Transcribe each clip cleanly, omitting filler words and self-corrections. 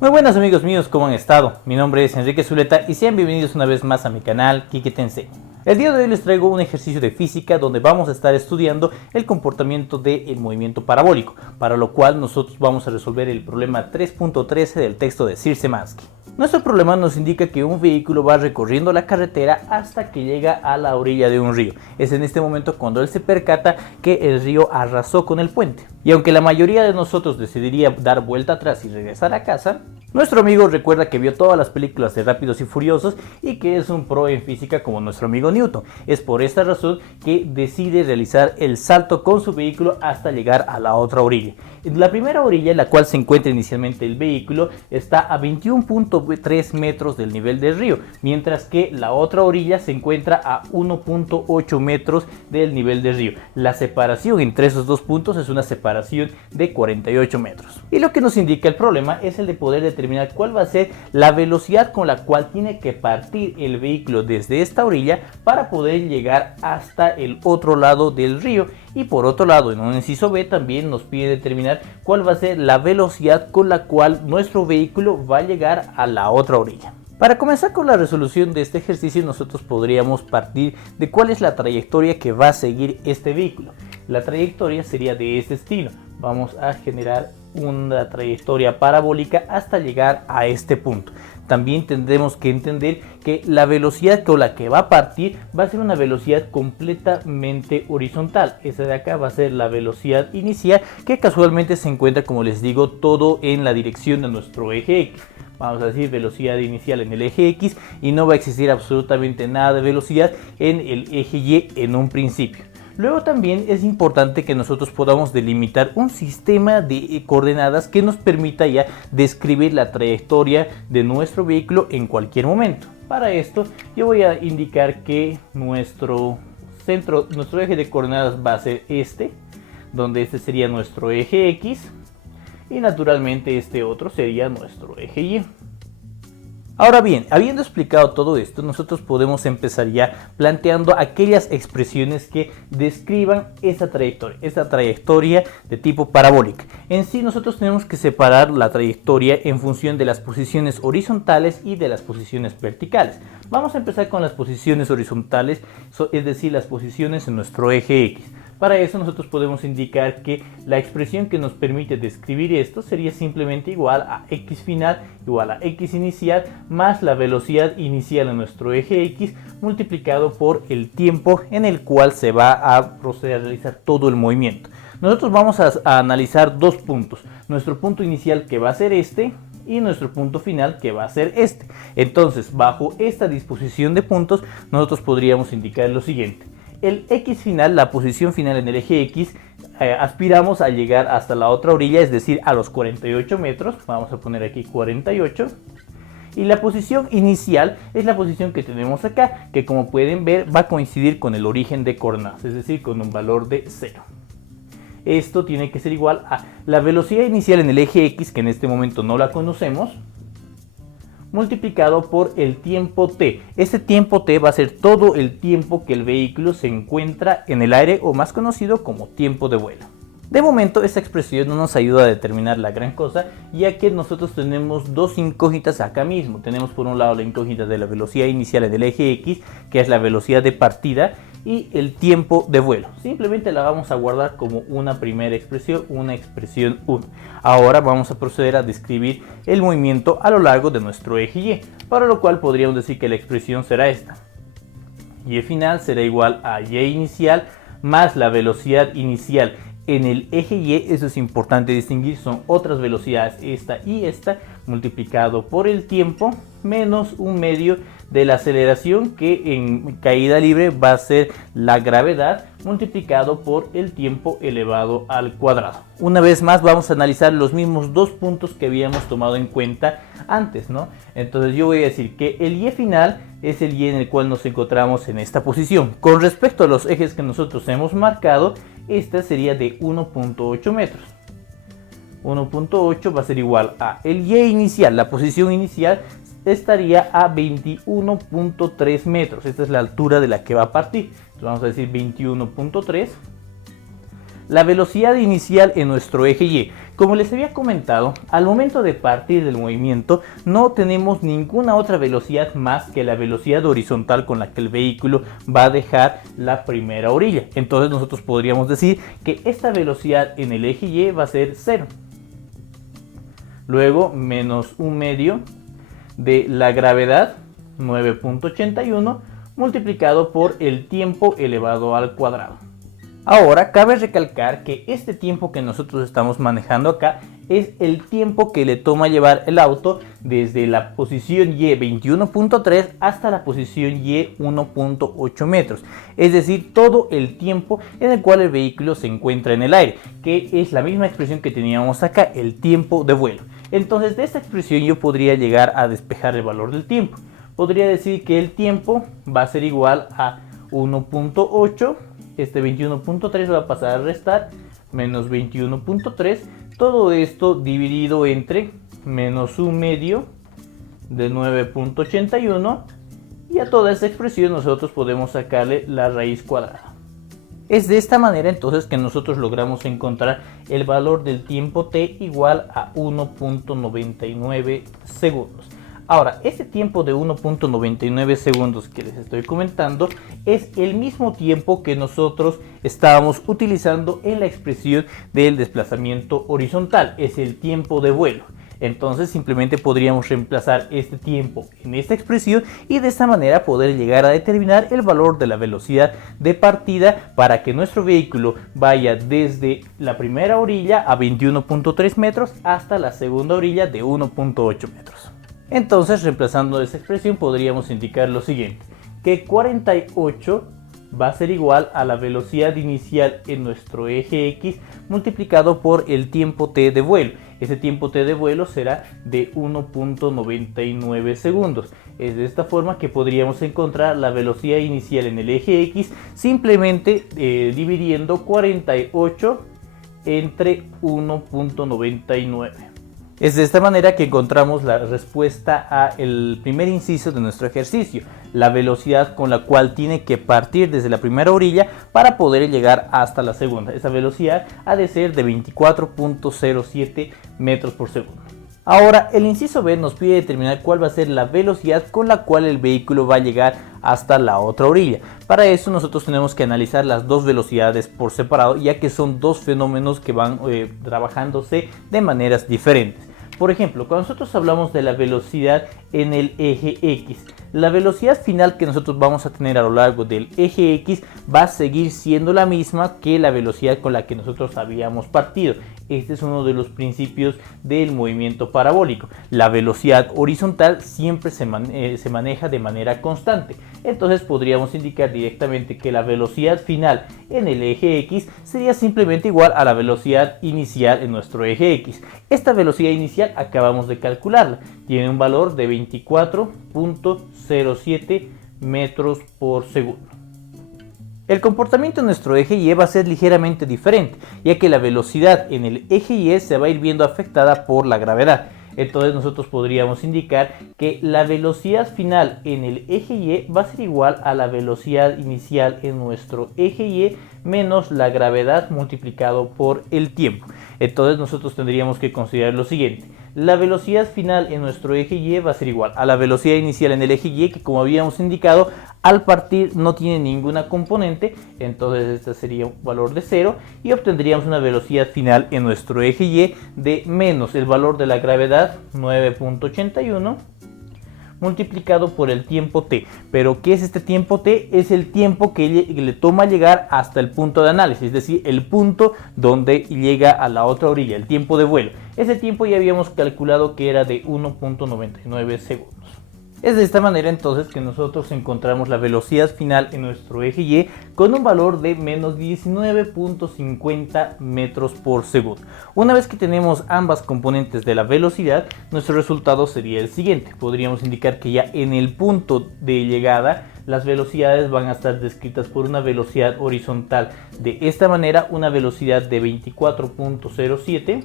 Muy buenas amigos míos, ¿cómo han estado? Mi nombre es Enrique Zuleta y sean bienvenidos una vez más a mi canal Quique Te Enseña. El día de hoy les traigo un ejercicio de física donde vamos a estar estudiando el comportamiento del movimiento parabólico, para lo cual nosotros vamos a resolver el problema 3.13 del texto de Szymanski. Nuestro problema nos indica que un vehículo va recorriendo la carretera hasta que llega a la orilla de un río. Es en este momento cuando él se percata que el río arrasó con el puente. Y aunque la mayoría de nosotros decidiría dar vuelta atrás y regresar a casa, nuestro amigo recuerda que vio todas las películas de Rápidos y Furiosos y que es un pro en física como nuestro amigo Newton. Es por esta razón que decide realizar el salto con su vehículo hasta llegar a la otra orilla. La primera orilla en la cual se encuentra inicialmente el vehículo está a 21.3 metros del nivel del río, mientras que la otra orilla se encuentra a 1.8 metros del nivel del río. La separación entre esos dos puntos es una separación de 48 metros. Y lo que nos indica el problema es el de poder determinar cuál va a ser la velocidad con la cual tiene que partir el vehículo desde esta orilla para poder llegar hasta el otro lado del río. Y por otro lado, en un inciso B también nos pide determinar cuál va a ser la velocidad con la cual nuestro vehículo va a llegar a la otra orilla. Para comenzar con la resolución de este ejercicio, nosotros podríamos partir de cuál es la trayectoria que va a seguir este vehículo. La trayectoria sería de este estilo. Vamos a generar una trayectoria parabólica hasta llegar a este punto. También tendremos que entender que la velocidad con la que va a partir va a ser una velocidad completamente horizontal. Esa de acá va a ser la velocidad inicial, que casualmente se encuentra, como les digo, todo en la dirección de nuestro eje X. Vamos a decir velocidad inicial en el eje X y no va a existir absolutamente nada de velocidad en el eje Y en un principio. Luego también es importante que nosotros podamos delimitar un sistema de coordenadas que nos permita ya describir la trayectoria de nuestro vehículo en cualquier momento. Para esto yo voy a indicar que nuestro eje de coordenadas va a ser este, donde este sería nuestro eje X y naturalmente este otro sería nuestro eje Y. Ahora bien, habiendo explicado todo esto, nosotros podemos empezar ya planteando aquellas expresiones que describan esta trayectoria de tipo parabólica. En sí, nosotros tenemos que separar la trayectoria en función de las posiciones horizontales y de las posiciones verticales. Vamos a empezar con las posiciones horizontales, es decir, las posiciones en nuestro eje X. Para eso nosotros podemos indicar que la expresión que nos permite describir esto sería simplemente igual a x final igual a x inicial más la velocidad inicial en nuestro eje X multiplicado por el tiempo en el cual se va a proceder a realizar todo el movimiento. Nosotros vamos a analizar dos puntos, nuestro punto inicial que va a ser este y nuestro punto final que va a ser este. Entonces, bajo esta disposición de puntos nosotros podríamos indicar lo siguiente. El X final, la posición final en el eje X, aspiramos a llegar hasta la otra orilla, es decir, a los 48 metros. Vamos a poner aquí 48. Y la posición inicial es la posición que tenemos acá, que como pueden ver va a coincidir con el origen de coordenadas, es decir, con un valor de 0. Esto tiene que ser igual a la velocidad inicial en el eje X, que en este momento no la conocemos, multiplicado por el tiempo t. Este tiempo t va a ser todo el tiempo que el vehículo se encuentra en el aire, o más conocido como tiempo de vuelo. De momento esta expresión no nos ayuda a determinar la gran cosa, ya que nosotros tenemos dos incógnitas acá mismo. Tenemos por un lado la incógnita de la velocidad inicial en el eje X, que es la velocidad de partida, y el tiempo de vuelo. Simplemente la vamos a guardar como una primera expresión, una expresión 1. Ahora vamos a proceder a describir el movimiento a lo largo de nuestro eje Y, para lo cual podríamos decir que la expresión será esta. Y final será igual a Y inicial más la velocidad inicial en el eje Y. Eso es importante distinguir, son otras velocidades, esta y esta, multiplicado por el tiempo menos un medio de la aceleración, que en caída libre va a ser la gravedad, multiplicado por el tiempo elevado al cuadrado. Una vez más vamos a analizar los mismos dos puntos que habíamos tomado en cuenta antes, ¿no? Entonces yo voy a decir que el Y final es el Y en el cual nos encontramos en esta posición. Con respecto a los ejes que nosotros hemos marcado, esta sería de 1.8 metros. 1.8 va a ser igual a el Y inicial, la posición inicial estaría a 21.3 metros. Esta es la altura de la que va a partir. Entonces vamos a decir 21.3. La velocidad inicial en nuestro eje Y. Como les había comentado, al momento de partir del movimiento no tenemos ninguna otra velocidad más que la velocidad horizontal con la que el vehículo va a dejar la primera orilla. Entonces nosotros podríamos decir que esta velocidad en el eje Y va a ser 0. Luego menos 1/2 de la gravedad, 9.81, multiplicado por el tiempo elevado al cuadrado. Ahora, cabe recalcar que este tiempo que nosotros estamos manejando acá es el tiempo que le toma llevar el auto desde la posición Y 21.3 hasta la posición Y 1.8 metros. Es decir, todo el tiempo en el cual el vehículo se encuentra en el aire, que es la misma expresión que teníamos acá, el tiempo de vuelo. Entonces, de esta expresión yo podría llegar a despejar el valor del tiempo. Podría decir que el tiempo va a ser igual a 1.8. Este 21.3 va a pasar a restar, menos 21.3, todo esto dividido entre menos 1/2 de 9.81, y a toda esta expresión nosotros podemos sacarle la raíz cuadrada. Es de esta manera entonces que nosotros logramos encontrar el valor del tiempo t igual a 1.99 segundos. Ahora, este tiempo de 1.99 segundos que les estoy comentando es el mismo tiempo que nosotros estábamos utilizando en la expresión del desplazamiento horizontal, es el tiempo de vuelo. Entonces simplemente podríamos reemplazar este tiempo en esta expresión y de esta manera poder llegar a determinar el valor de la velocidad de partida para que nuestro vehículo vaya desde la primera orilla a 21.3 metros hasta la segunda orilla de 1.8 metros. Entonces, reemplazando esa expresión podríamos indicar lo siguiente, que 48 va a ser igual a la velocidad inicial en nuestro eje X multiplicado por el tiempo t de vuelo. Ese tiempo t de vuelo será de 1.99 segundos. Es de esta forma que podríamos encontrar la velocidad inicial en el eje X simplemente dividiendo 48 entre 1.99. Es de esta manera que encontramos la respuesta al primer inciso de nuestro ejercicio, la velocidad con la cual tiene que partir desde la primera orilla para poder llegar hasta la segunda. Esa velocidad ha de ser de 24.07 metros por segundo. Ahora, el inciso B nos pide determinar cuál va a ser la velocidad con la cual el vehículo va a llegar hasta la otra orilla. Para eso nosotros tenemos que analizar las dos velocidades por separado, ya que son dos fenómenos que van trabajándose de maneras diferentes. Por ejemplo, cuando nosotros hablamos de la velocidad en el eje X, la velocidad final que nosotros vamos a tener a lo largo del eje X va a seguir siendo la misma que la velocidad con la que nosotros habíamos partido. Este es uno de los principios del movimiento parabólico. La velocidad horizontal siempre se maneja de manera constante. Entonces podríamos indicar directamente que la velocidad final en el eje X sería simplemente igual a la velocidad inicial en nuestro eje X. Esta velocidad inicial acabamos de calcularla. Tiene un valor de 24.07 metros por segundo. El comportamiento en nuestro eje Y va a ser ligeramente diferente, ya que la velocidad en el eje Y se va a ir viendo afectada por la gravedad. Entonces nosotros podríamos indicar que la velocidad final en el eje Y va a ser igual a la velocidad inicial en nuestro eje Y menos la gravedad multiplicado por el tiempo. Entonces nosotros tendríamos que considerar lo siguiente. La velocidad final en nuestro eje Y va a ser igual a la velocidad inicial en el eje Y, que como habíamos indicado, al partir no tiene ninguna componente, entonces este sería un valor de 0 y obtendríamos una velocidad final en nuestro eje Y de menos el valor de la gravedad, 9.81, multiplicado por el tiempo t. Pero ¿qué es este tiempo t? Es el tiempo que le toma llegar hasta el punto de análisis, es decir, el punto donde llega a la otra orilla, el tiempo de vuelo. Ese tiempo ya habíamos calculado que era de 1.99 segundos. Es de esta manera entonces que nosotros encontramos la velocidad final en nuestro eje Y con un valor de menos 19.50 metros por segundo. Una vez que tenemos ambas componentes de la velocidad, nuestro resultado sería el siguiente. Podríamos indicar que ya en el punto de llegada las velocidades van a estar descritas por una velocidad horizontal de esta manera, una velocidad de 24.07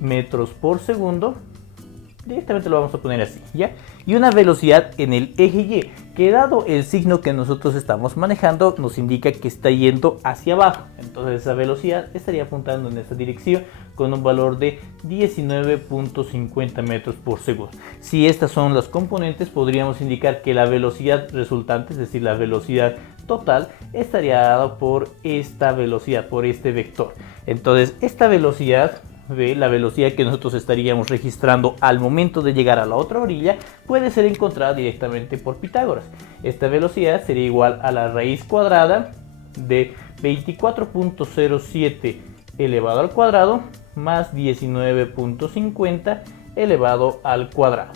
metros por segundo. directamente lo vamos a poner así, ¿ya? Y una velocidad en el eje Y, que dado el signo que nosotros estamos manejando, nos indica que está yendo hacia abajo. Entonces esa velocidad estaría apuntando en esta dirección con un valor de 19.50 metros por segundo. Si estas son las componentes, podríamos indicar que la velocidad resultante, es decir, la velocidad total, estaría dada por esta velocidad, por este vector. Entonces esta velocidad, la velocidad que nosotros estaríamos registrando al momento de llegar a la otra orilla, puede ser encontrada directamente por Pitágoras. Esta velocidad sería igual a la raíz cuadrada de 24.07 elevado al cuadrado más 19.50 elevado al cuadrado.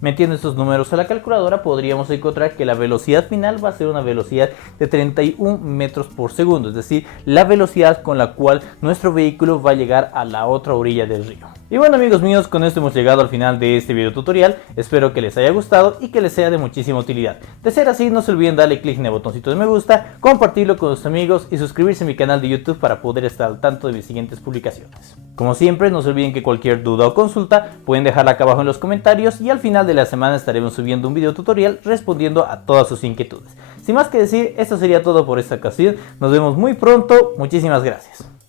Metiendo estos números a la calculadora, podríamos encontrar que la velocidad final va a ser una velocidad de 31 metros por segundo, es decir, la velocidad con la cual nuestro vehículo va a llegar a la otra orilla del río. Y bueno, amigos míos, con esto hemos llegado al final de este video tutorial. Espero que les haya gustado y que les sea de muchísima utilidad. De ser así, no se olviden darle clic en el botoncito de me gusta, compartirlo con sus amigos y suscribirse a mi canal de YouTube para poder estar al tanto de mis siguientes publicaciones. Como siempre, no se olviden que cualquier duda o consulta pueden dejarla acá abajo en los comentarios y al final de la semana estaremos subiendo un video tutorial respondiendo a todas sus inquietudes. Sin más que decir, esto sería todo por esta ocasión. Nos vemos muy pronto. Muchísimas gracias.